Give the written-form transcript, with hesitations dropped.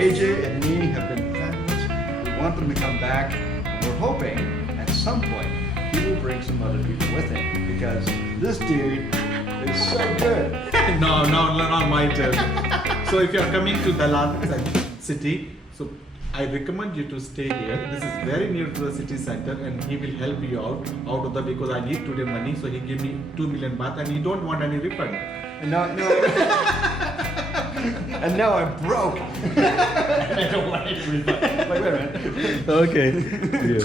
AJ and me have been fabulous. We want them to come back. We're hoping at some point he will bring some other people with him because this dude is so good. No, not my turn. So if you are coming to Dalat City, so I recommend you to stay here. This is very near to the city center, and he will help you out of the because I need today money. So he give me 2 million baht, and he don't want any refund. And now, and now I'm broke. And I don't want any refund. Wait a minute. Okay. Yeah.